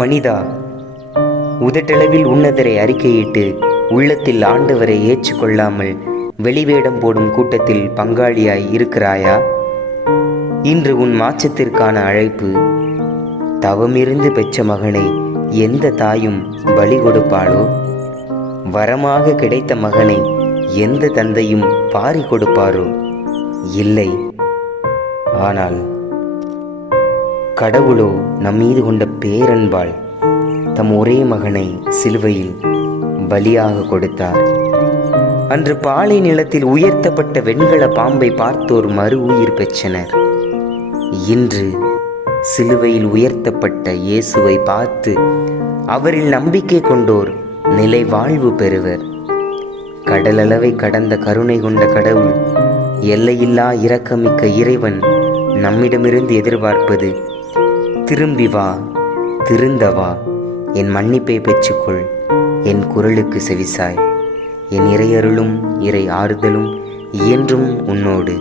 மனிதா, உதட்டளவில் உன்னதரை அறிக்கையிட்டு உள்ளத்தில் ஆண்டவரை ஏற்றுக்கொள்ளாமல் வெளிவேடம் போடும் கூட்டத்தில் பங்காளியாய் இருக்கிறாயா? இன்று உன் மாற்றத்திற்கான அழைப்பு. தவமிருந்து பெற்ற மகனை எந்த தாயும் பலி கொடுப்பாளோ? வரமாக கிடைத்த மகனை எந்த தந்தையும் பாரி கொடுப்பாரோ? இல்லை. ஆனால் கடவுளோ நம்மீது கொண்ட பேரன்பால் தம் ஒரே மகனை சிலுவையில் பலியாக கொடுத்தார். அன்று பாலை நிலத்தில் உயர்த்தப்பட்ட வெண்கல பாம்பை பார்த்தோர் மறு உயிர் பெற்றனர். இன்று சிலுவையில் உயர்த்தப்பட்ட இயேசுவை பார்த்து அவரில் நம்பிக்கை கொண்டோர் நிலை வாழ்வு பெறுவர். கடலளவை கடந்த கருணை கொண்ட கடவுள், எல்லையில்லா இரக்கமிக்க இறைவன் நம்மிடமிருந்து எதிர்பார்ப்பது, திரும்பி வா, திருந்தவா, என் மன்னிப்பை பெற்றுக்கொள், என் குரலுக்கு செவிசாய், என் இறையருளும் இறை ஆறுதலும் என்றும் உன்னோடு.